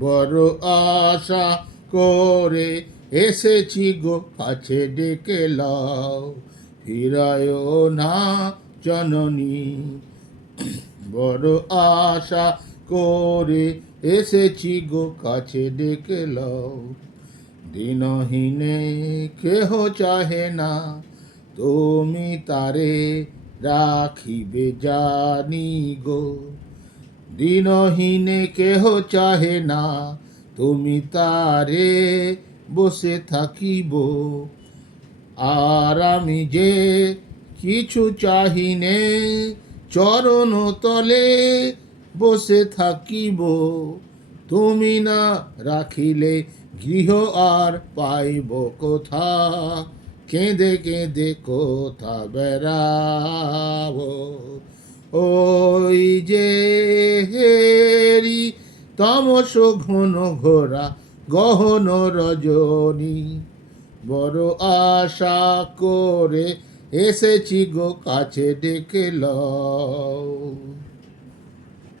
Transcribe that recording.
বড় আশা করে এসেছি গো কাছে ডেকে লাও, ফিরায় না জননী। বড় আশা করে এসেছি গো কাছে ডেকে লাও, দিনহীনে কেহ চাহে না তুমি তারে রাখিবে জানি গো। দিনহীনে কেহ চাহে না তুমি তারে বসে থাকিব, আর আমি যে কিছু চাহিনে চরণ তলে বসে থাকিব। তুমি না রাখিলে গৃহ আর পাইব কোথা, কেঁদে কেঁদে কোথা বেড়াব। ওই যে হেরি তামস ঘন ঘোরা গহন রজনী, বড় আশা করে এসেছি গো কাছে ডেকে লও।